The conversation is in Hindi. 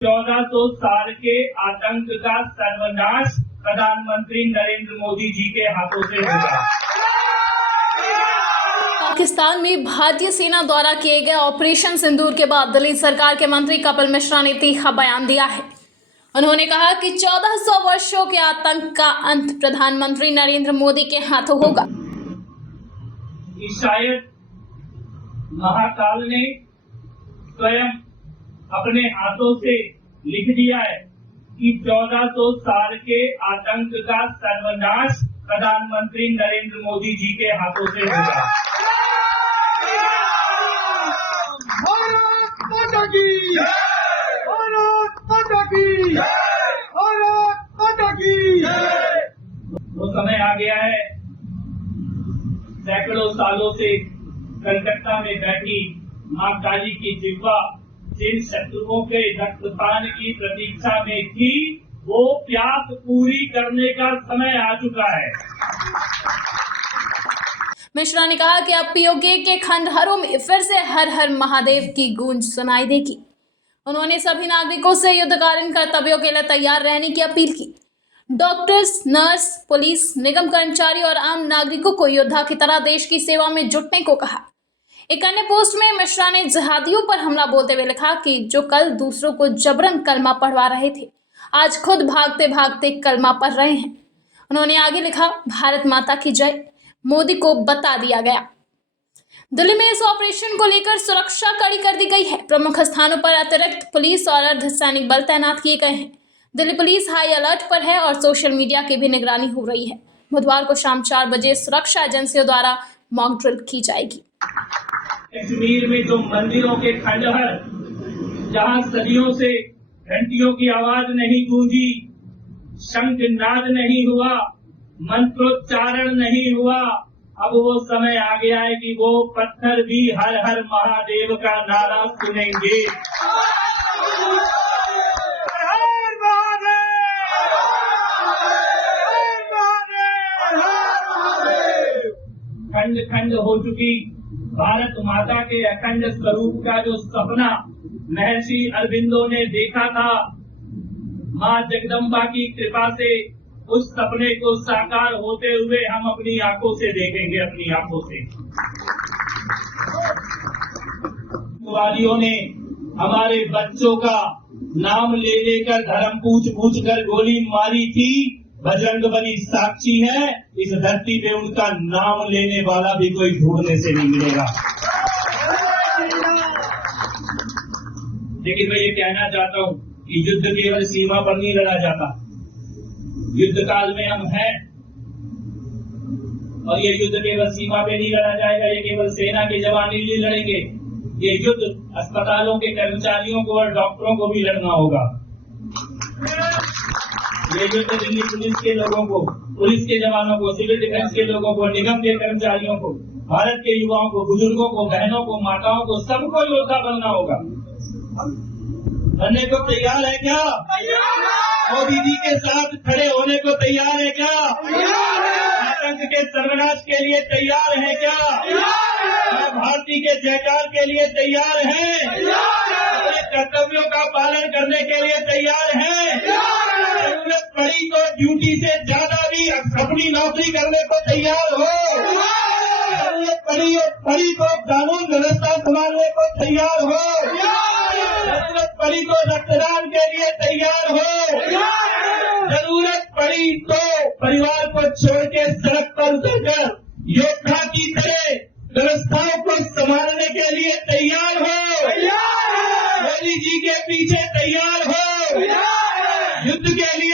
1400 साल के आतंक का सर्वनाश प्रधानमंत्री नरेंद्र मोदी जी के हाथों से होगा। पाकिस्तान में भारतीय सेना द्वारा किए गए ऑपरेशन सिंदूर के बाद दिल्ली सरकार के मंत्री कपिल मिश्रा ने तीखा बयान दिया है। उन्होंने कहा कि 1400 वर्षों के आतंक का अंत प्रधानमंत्री नरेंद्र मोदी के हाथों होगा। शायद महाकाल ने स्वयं अपने हाथों से लिख दिया है कि 1400 साल के आतंक का सर्वनाश प्रधानमंत्री नरेंद्र मोदी जी के हाथों से होगा। भारत माता की जय! भारत माता की जय! भारत माता की जय! वो समय आ गया है, सैकड़ों सालों से कलकत्ता में बैठी मां काली की जिह्वा जिन शत्रुओं के रक्तपान की प्रतीक्षा में थी, वो प्यास पूरी करने का समय आ चुका है। मिश्रा ने कहा कि अब पीओके के खंडहरों में फिर से हर हर महादेव की गूंज सुनाई देगी। उन्होंने सभी नागरिकों से युद्धकालीन कर्तव्यों के लिए तैयार रहने की अपील की। डॉक्टर्स, नर्स, पुलिस, निगम कर्मचारी और आम नागरिकों को योद्धा की तरह देश की सेवा में जुटने को कहा। एक अन्य पोस्ट में मिश्रा ने जिहादियों पर हमला बोलते हुए लिखा कि जो कल दूसरों को जबरन कलमा पढ़वा रहे थे, आज खुद भागते भागते कलमा पढ़ रहे हैं। उन्होंने आगे लिखा, भारत माता की जय, मोदी को बता दिया गया। दिल्ली में इस ऑपरेशन को लेकर सुरक्षा कड़ी कर दी गई है। प्रमुख स्थानों पर अतिरिक्त पुलिस और अर्धसैनिक बल तैनात किए गए हैं। दिल्ली पुलिस हाई अलर्ट पर है और सोशल मीडिया की भी निगरानी हो रही है। बुधवार को शाम 4 बजे सुरक्षा एजेंसियों द्वारा मॉक ड्रिल की जाएगी। कश्मीर में जो मंदिरों के खंडहर, जहां सदियों से घंटियों की आवाज नहीं गूंजी, शंखनाद नहीं हुआ, मंत्रोच्चारण नहीं हुआ, अब वो समय आ गया है कि वो पत्थर भी हर हर महादेव का नारा सुनेंगे। खंड खंड हो चुकी भारत माता के अखंड स्वरूप का जो सपना महर्षि अरविंदो ने देखा था, मां जगदम्बा की कृपा से उस सपने को साकार होते हुए हम अपनी आंखों से देखेंगे, अपनी आंखों से। वादियों ने हमारे बच्चों का नाम ले लेकर धर्म पूछ कर गोली मारी थी। बजरंगबली साक्षी है, इस धरती पे उनका नाम लेने वाला भी कोई ढूंढने से नहीं मिलेगा। लेकिन मैं ये कहना चाहता हूँ कि युद्ध केवल सीमा पर नहीं लड़ा जाता। युद्ध काल में हम हैं और ये युद्ध केवल सीमा पे नहीं लड़ा जाएगा। ये केवल सेना के जवान नहीं लड़ेंगे, ये युद्ध अस्पतालों के कर्मचारियों को और डॉक्टरों को भी लड़ना होगा। ये युद्ध दिल्ली पुलिस के लोगों को, पुलिस के जवानों को, सिविल डिफेंस के लोगों को, निगम के कर्मचारियों को, भारत के युवाओं को, बुजुर्गों को, बहनों को, माताओं को, सबको योद्धा बनना होगा। बनने को तैयार है क्या? मोदी जी के साथ खड़े होने को तैयार है क्या? आतंक के सर्वनाश के लिए तैयार है क्या? भारती के जयकार के लिए तैयार है? अपने कर्तव्यों का पालन करने के लिए तैयार है? जरूरत पड़ी तो ड्यूटी से ज्यादा भी अपनी नौकरी करने को तैयार हो? जरूरत पड़ी तो कानून व्यवस्था संभालने को तैयार हो? जरूरत पड़ी तो रक्तदान के लिए तैयार हो? जरूरत पड़ी तो परिवार को छोड़ के सड़क पर उतरकर योद्धा की तरह व्यवस्थाओं को संभालने के लिए तैयार हो? मोदी जी के पीछे तैयार हो? युद्ध के लिए